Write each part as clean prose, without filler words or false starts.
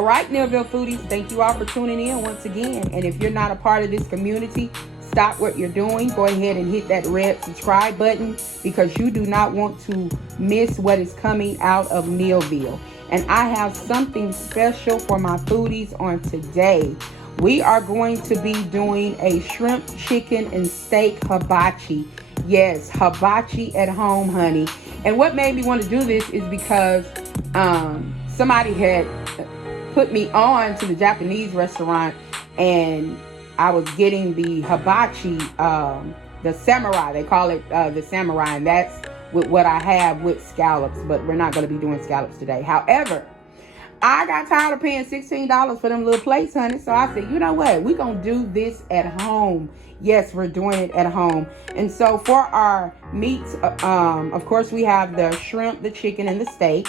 All right, Millville foodies, thank you all for tuning in once again. And if you're not a part of this community, stop what you're doing. Go ahead and hit that red subscribe button because you do not want to miss what is coming out of Millville. And I have something special for my foodies on today. We are going to be doing a shrimp, chicken, and steak hibachi. Yes, hibachi at home, honey. And what made me want to do this is because somebody had put me on to the Japanese restaurant, and I was getting the hibachi, the samurai. They call it the samurai, and that's with what I have with scallops. But we're not going to be doing scallops today. However, I got tired of paying $16 for them little plates, honey. So I said, you know what? We're going to do this at home. Yes, we're doing it at home. And so for our meats, of course, we have the shrimp, the chicken, and the steak.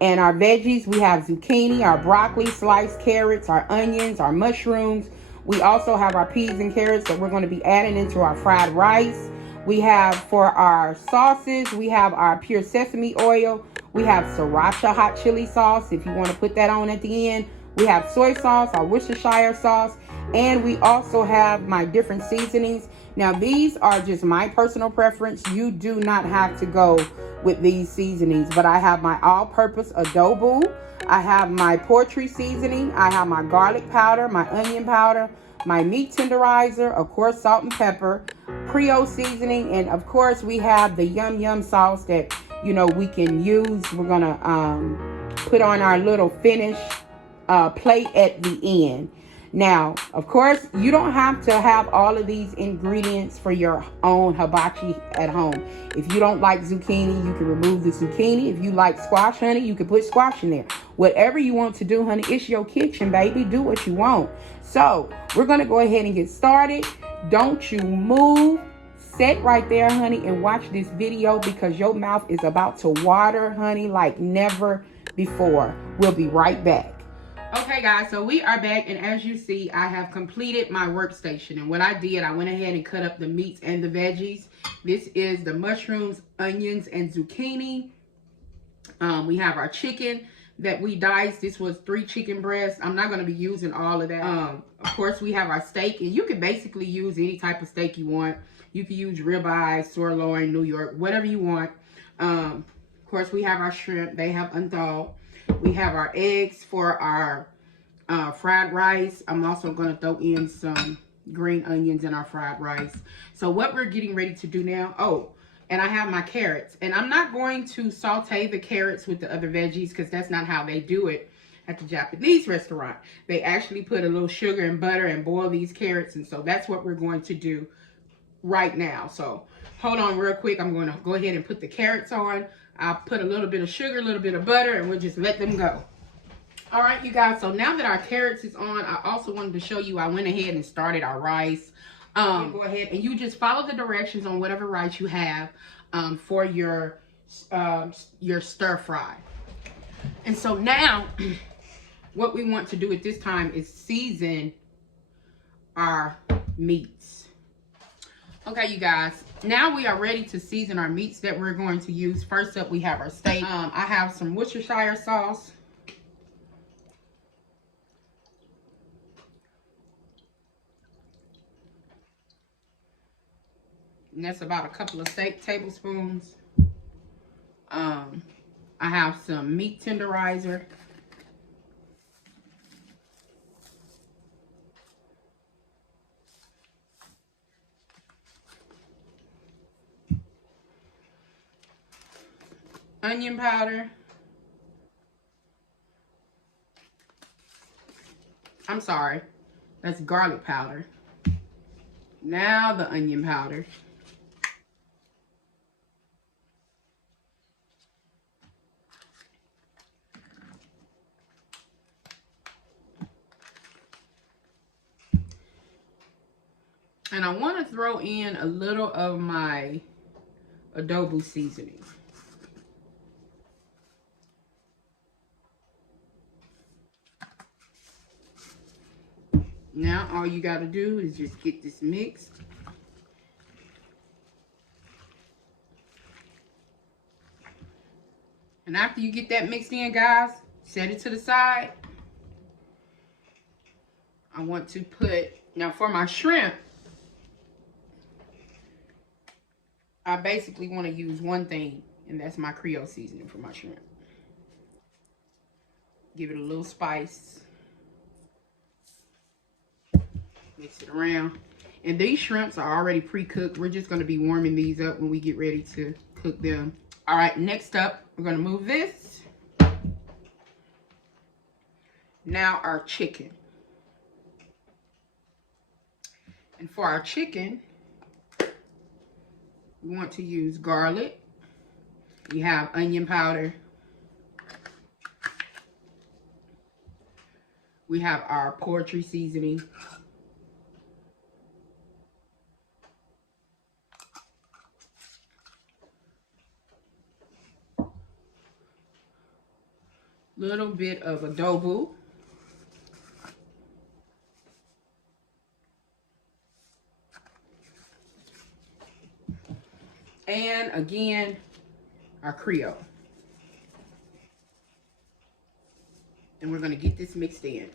And our veggies, we have zucchini, our broccoli, sliced carrots, our onions, our mushrooms. We also have our peas and carrots that we're going to be adding into our fried rice. We have for our sauces, we have our pure sesame oil. We have sriracha hot chili sauce, if you want to put that on at the end. We have soy sauce, our Worcestershire sauce, and we also have my different seasonings. Now, these are just my personal preference. You do not have to go with these seasonings, but I have my all-purpose adobo. I have my poultry seasoning. I have my garlic powder, my onion powder, my meat tenderizer, of course, salt and pepper, Creole seasoning, and of course, we have the yum yum sauce that we can use. We're gonna put on our little finish plate at the end. Now, of course, you don't have to have all of these ingredients for your own hibachi at home. If you don't like zucchini, you can remove the zucchini. If you like squash, honey, you can put squash in there. Whatever you want to do, honey, it's your kitchen, baby. Do what you want. So, we're going to go ahead and get started. Don't you move. Sit right there, honey, and watch this video because your mouth is about to water, honey, like never before. We'll be right back. Okay, guys, so we are back, and as you see, I have completed my workstation. And what I did, I went ahead and cut up the meats and the veggies. This is the mushrooms, onions, and zucchini. We have our chicken that we diced. This was 3 chicken breasts. I'm not going to be using all of that. Of course, we have our steak, and you can basically use any type of steak you want. You can use ribeye, sirloin, New York, whatever you want. Of course, we have our shrimp. They have unthawed. We have our eggs for our fried rice. I'm also going to throw in some green onions in our fried rice. So what we're getting ready to do now, and I have my carrots. And I'm not going to saute the carrots with the other veggies because that's not how they do it at the Japanese restaurant. They actually put a little sugar and butter and boil these carrots. And so that's what we're going to do right now. So hold on real quick. I'm going to go ahead and put the carrots on. I'll put a little bit of sugar, a little bit of butter, and we'll just let them go. All right, you guys. So now that our carrots is on, I also wanted to show you, I went ahead and started our rice. Go ahead and you just follow the directions on whatever rice you have for your stir fry. And so now what we want to do at this time is season our meats. Okay, you guys, now we are ready to season our meats that we're going to use. First up, we have our steak. I have some Worcestershire sauce. And that's about a couple of steak tablespoons. I have some meat tenderizer. Onion powder. I'm sorry, that's garlic powder. Now the onion powder. And I want to throw in a little of my adobo seasoning. Now all you got to do is just get this mixed. And after you get that mixed in, guys, set it to the side. I want to put, now for my shrimp, I basically want to use one thing, and that's my Creole seasoning for my shrimp. Give it a little spice. Mix it around. And these shrimps are already pre-cooked. We're just going to be warming these up when we get ready to cook them. All right, next up, we're going to move this. Now our chicken. And for our chicken, we want to use garlic. We have onion powder. We have our poultry seasoning. Little bit of adobo. And again, our Creole. And we're going to get this mixed in.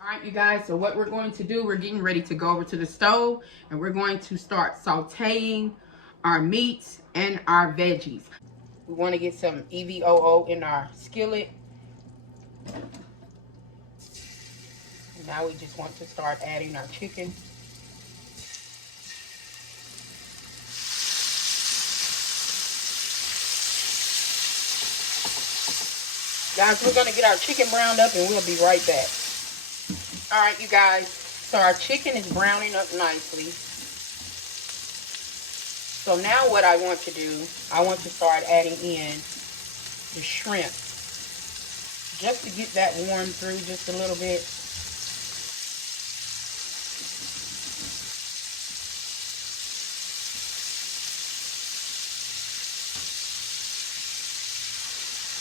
All right, you guys, so what we're going to do, we're getting ready to go over to the stove, and we're going to start sauteing our meats and our veggies. We want to get some EVOO in our skillet. And now we just want to start adding our chicken. Guys, we're going to get our chicken browned up and we'll be right back. All right, you guys, so our chicken is browning up nicely. So now what I want to do, I want to start adding in the shrimp. Just to get that warmed through just a little bit.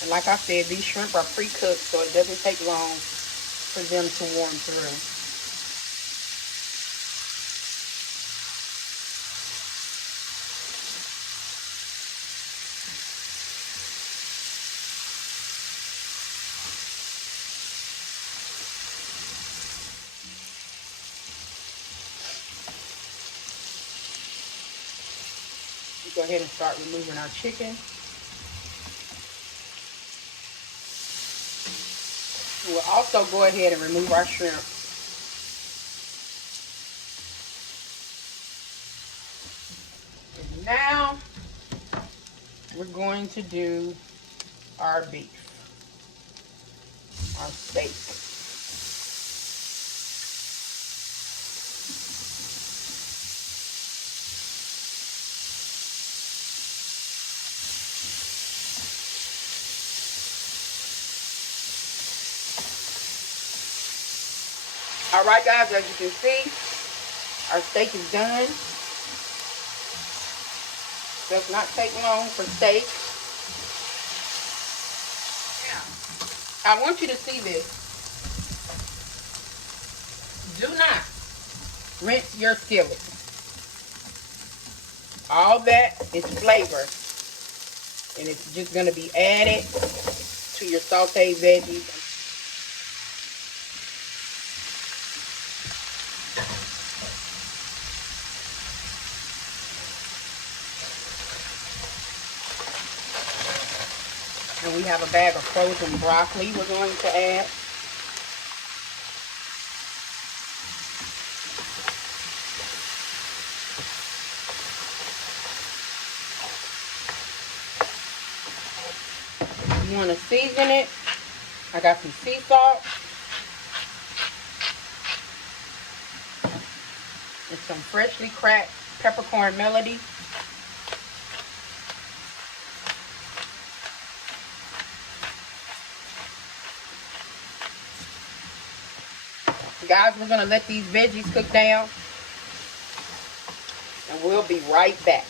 And like I said, these shrimp are pre-cooked, so it doesn't take long for them to warm through. We go ahead and start removing our chicken. We'll also go ahead and remove our shrimp. And now we're going to do our beef, our steak. All right, guys, as you can see, our steak is done. Does not take long for steak. Now, I want you to see this. Do not rinse your skillet. All that is flavor, and it's just going to be added to your sauteed veggies. And we have a bag of frozen broccoli we're going to add. You want to season it. I got some sea salt. And some freshly cracked peppercorn melody. Guys, we're going to let these veggies cook down. And we'll be right back.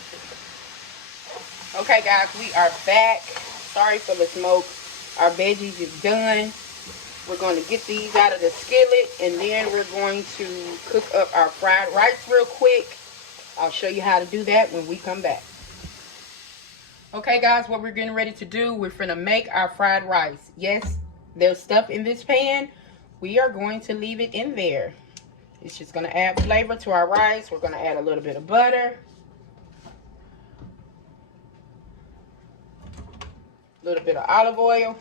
Okay, guys, we are back. Sorry for the smoke. Our veggies is done. We're going to get these out of the skillet. And then we're going to cook up our fried rice real quick. I'll show you how to do that when we come back. Okay, guys, what we're getting ready to do, we're finna make our fried rice. Yes, there's stuff in this pan, we are going to leave it in there. It's just going to add flavor to our rice. We're going to add a little bit of butter, a little bit of olive oil.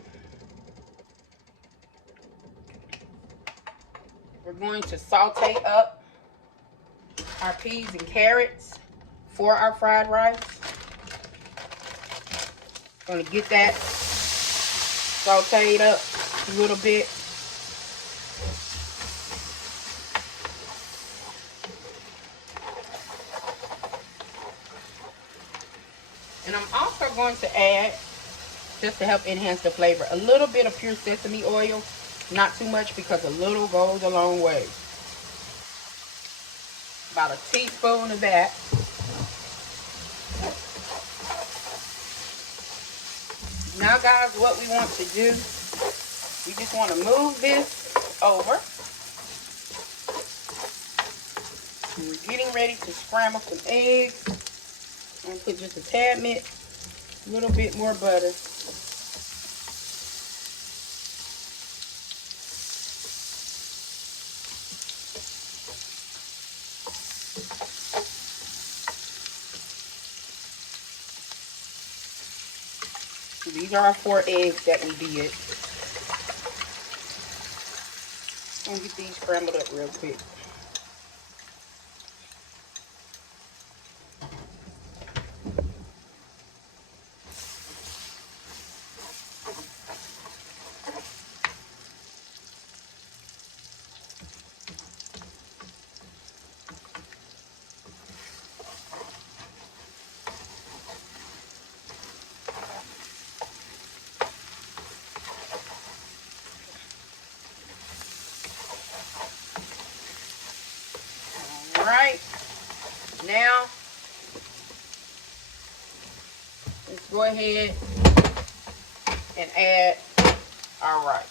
We're going to saute up our peas and carrots for our fried rice. Going to get that sauteed up a little bit. And I'm also going to add, just to help enhance the flavor, a little bit of pure sesame oil. Not too much, because a little goes a long way. About a teaspoon of that. Now guys, what we want to do, we just want to move this over. And we're getting ready to scramble some eggs. I'm going to put just a tad bit, a little bit more butter. These are our 4 eggs that we did. I'm gonna get these scrambled up real quick. Alright, now let's go ahead and add our rice.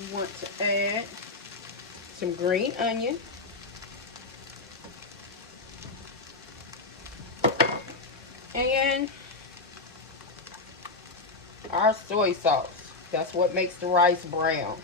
We want to add some green onion, and our soy sauce. That's what makes the rice brown.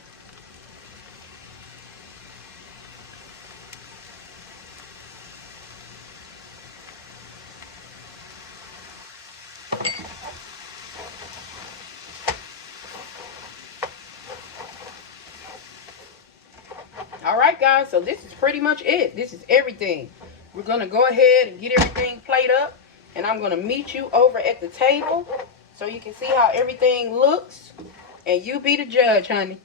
Alright guys, so this is pretty much it. This is everything. We're going to go ahead and get everything plated up. And I'm going to meet you over at the table so you can see how everything looks. And you be the judge, honey.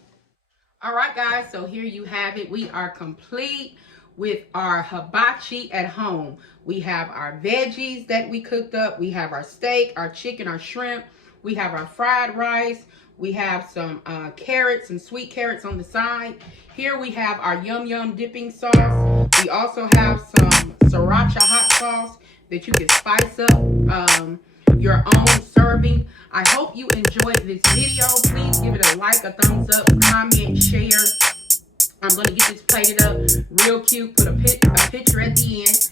Alright guys, so here you have it. We are complete with our hibachi at home. We have our veggies that we cooked up. We have our steak, our chicken, our shrimp. We have our fried rice. We have some carrots, some sweet carrots on the side. Here we have our yum yum dipping sauce. We also have some sriracha hot sauce that you can spice up your own serving. I hope you enjoyed this video. Please give it a like, a thumbs up, comment, share. I'm going to get this plated up real cute. Put a picture at the end.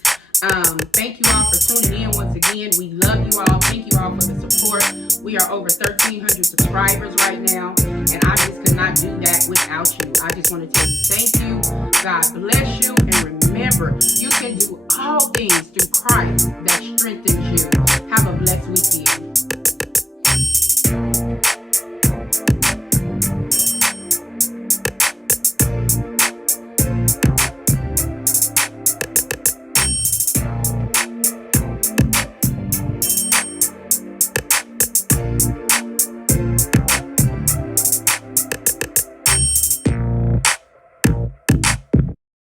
Thank you all for tuning in once again. We love you all. Thank you all for the support. We are over 1,300 subscribers right now, and I just could not do that without you. I just want to tell you thank you. God bless you, and remember, you can do all things through Christ that strengthens you. Have a blessed weekend.